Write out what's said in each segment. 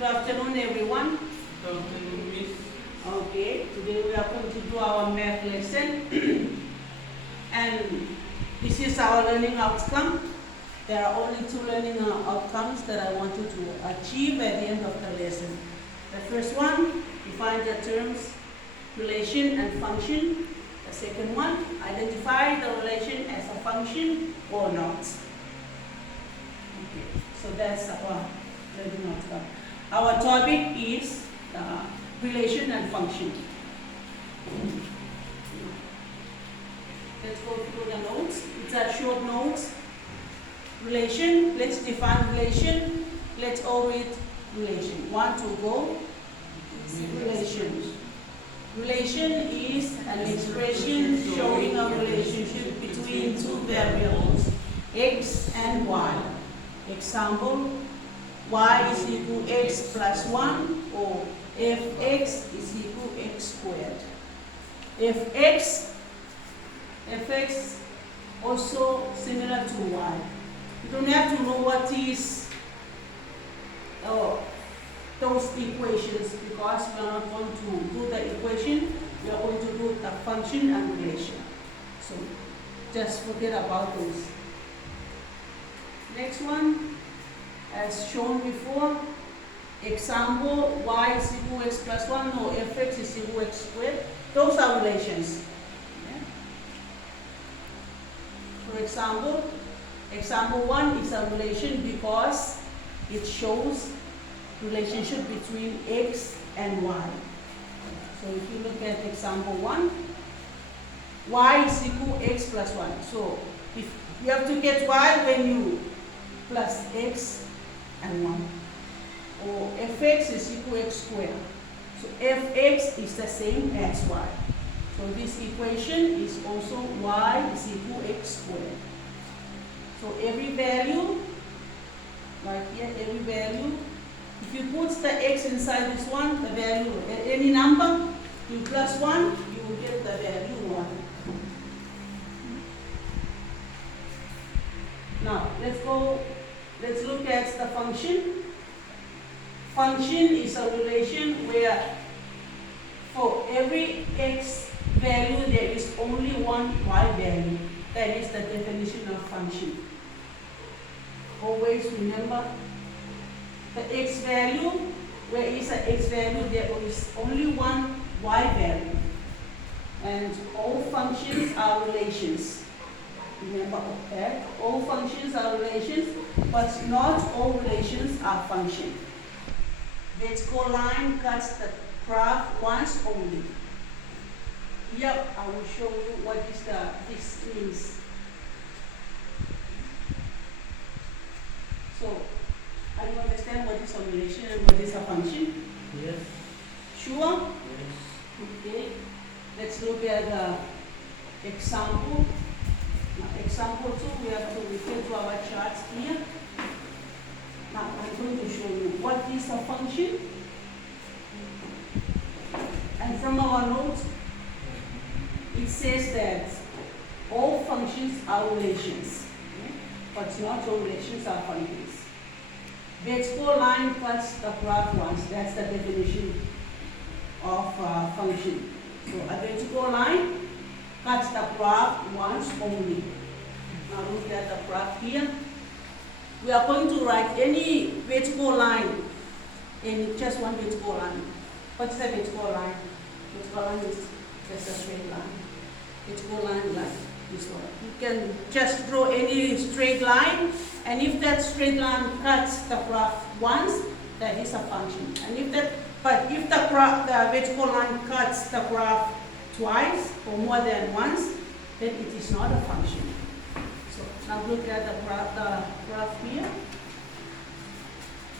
Good afternoon, everyone. Good afternoon, Miss. Okay, today we are going to do our math lesson. And this is our learning outcome. There are only two learning outcomes that I want you to achieve at the end of the lesson. The first one, define the terms relation and function. The second one, identify the relation as a function or not. Okay, so that's our learning outcome. Our topic is relation and function. Let's go through the notes. It's a short notes. Relation, let's define relation. Let's all read relation. 1, 2, go. Relation. Relation is an expression showing a relationship between two variables, x and y. Example, y is equal to x plus 1, or fx is equal to x squared. fx also similar to y. You don't have to know what is those equations, because we are not going to do the equation, we are going to do the function and relation. So just forget about those. Next one, as shown before, example, y is equal to x plus 1, no, fx is equal to x squared. Those are relations. Yeah. For example 1 is a relation because it shows relationship between x and y. So if you look at example 1, y is equal to x plus 1. So if you have to get y when you plus x and 1. Or fx is equal to x squared. So fx is the same as y. So this equation is also y is equal to x squared. So every value, like here, every value, if you put the x inside this one, the value, any number, you plus 1, you will get the value 1. Now, let's look at the function. Function is a relation where for every x value, there is only one y value. That is the definition of function. Always remember, the x value, where is the x value, there is only one y value. And all functions are relations. Remember that. All functions are relations, but not all relations are functions. Vertical line cuts the graph once only. Here I will show you what this means. So, are you understand what is a relation and what is a function? Yes. Sure? Yes. Okay. Let's look at the example. Now, example 2, we have to refer to our charts here. Now, I'm going to show you what is a function. And from our notes, it says that all functions are relations, okay? But not all relations are functions. Vertical line cuts the graph once. That's the definition of function. So a vertical line cuts the graph once only. Now look at the graph here. We are going to write any vertical line in just one vertical line. What is a vertical line? Vertical line is just a straight line. Vertical line like this one. You can just draw any straight line, and if that straight line cuts the graph once, that is a function. And if the vertical line cuts the graph twice or more than once, then it is not a function. So now look at the graph here.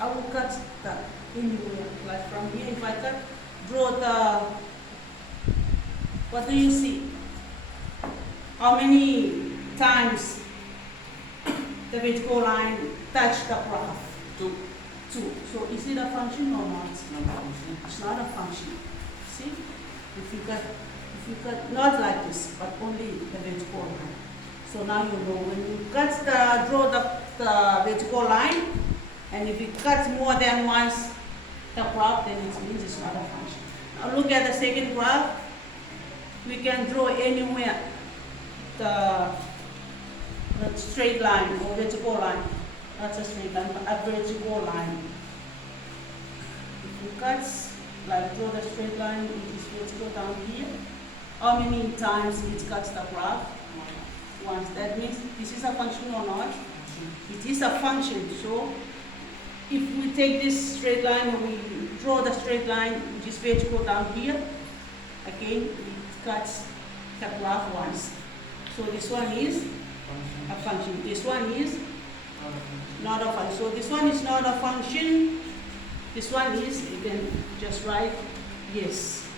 I will cut the anywhere, like from here. If I draw the, what do you see? How many times the vertical line touch the graph? 2. 2. So is it a function or not? No function. It's not a function. See? If you cut not like this, but only the vertical line. So now you know when you draw the vertical line, and if it cuts more than once, the graph, then it means it's not a function. Now look at the second graph. We can draw anywhere the straight line or vertical line. Not a straight line, but a vertical line. If you cut, like draw the straight line, it is vertical down here. How many times it cuts the graph? Once. That means this is a function or not? It is a function. So if we take this straight line and we draw the straight line which is vertical down here, again it cuts the graph once. So this one is a function. This one is not a function. So this one is not a function. This one is, you can just write yes.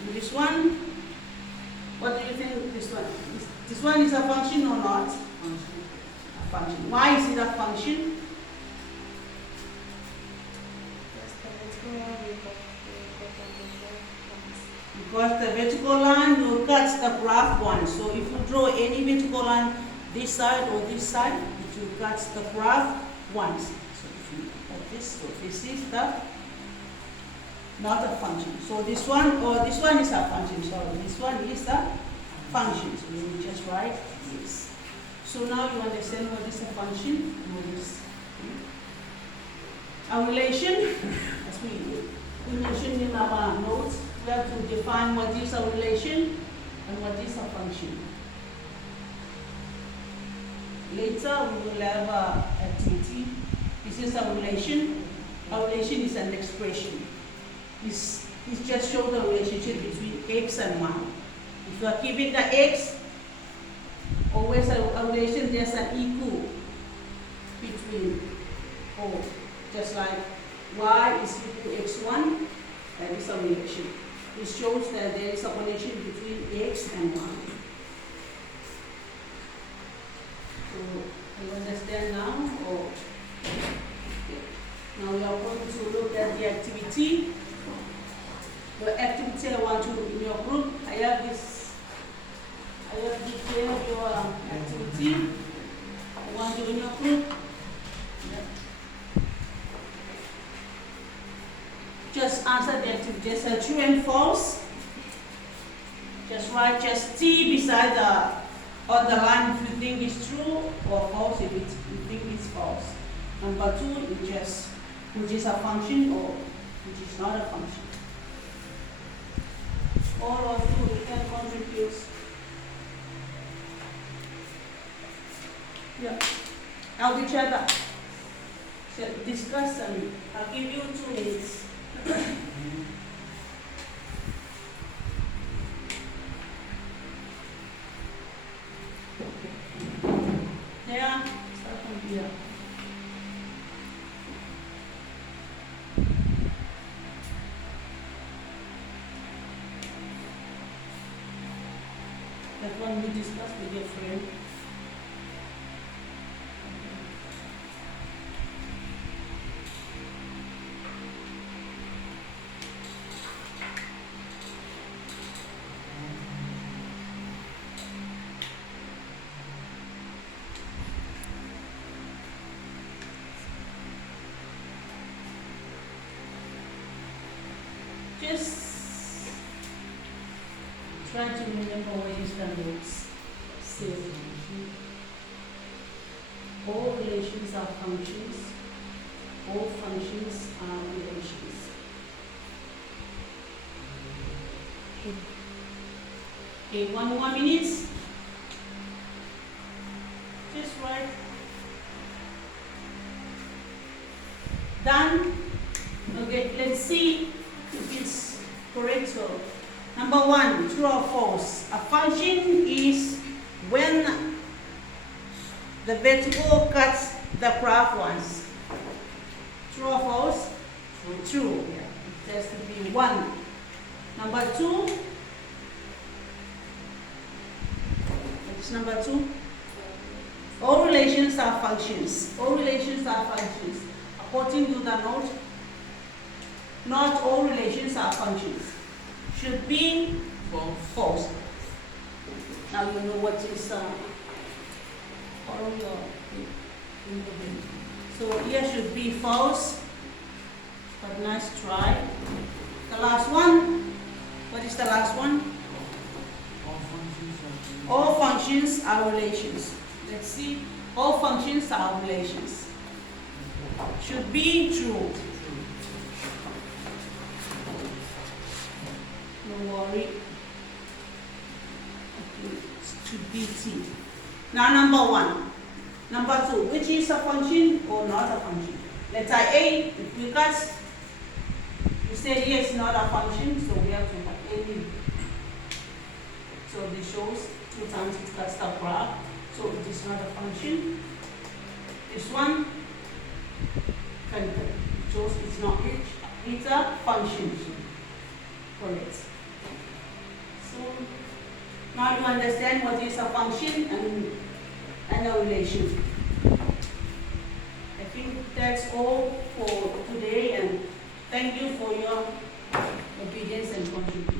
And this one, what do you think this one is? This one is a function or not? A function. Why is it a function? Because the vertical line will cut the graph once. So if you draw any vertical line this side or this side, it will cut the graph once. So if you cut this, so this is the not a function. So this one or this one is a function. Sorry, this one is a function. So you just write this. So now you understand what is a function. What is a relation? As we mentioned in our notes, we have to define what is a relation and what is a function. Later we will have an activity. This is a relation. A relation is an expression. It just shows the relationship between x and y. If you are given the x, always a relation, there's an equal between, or just like y is equal to x1, that is a relation. It shows that there is a relation between x and y. So, you understand now? Or now we are going to look at the activity. The activity I want you in your group, I have here your activity. I want you in your group. Just answer the activity. Just true and false. Just write just T beside on the line if you think it's true, or false if you think it's false. Number 2 is just which is a function or which is not a function. All of you can contribute. Yeah. I'll be chat back. So discuss and I'll give you 2 minutes. There, start from here. That one we discussed with your friend. Just try to remember what is the notes say. All relations are functions. All functions are relations. Okay, 1 more minute. Just write. Done. Okay, let's see if it's correct. So, number 1, true or false? A function is when the vertical cuts the graph once. True or false? True. It has to be 1. Number 2. What's number 2? All relations are functions. All relations are functions. According to the note, not all relations are functions. Should be false. Now you know what is so here should be false. But nice try. The last one. What is the last one? All functions All functions are are relations. Let's see. All functions are relations. Should be true. No worry. Okay, should be T. Now number one. Number two, which is a function or not a function? Letter A, if we cut, you said yes, not a function, so we have to have any. So this shows 2 times it cuts the graph, so it is not a function. This one shows it's not it's a function. Correct. So now you understand what is a function and a relation. I think that's all for today, and thank you for your obedience and contribution.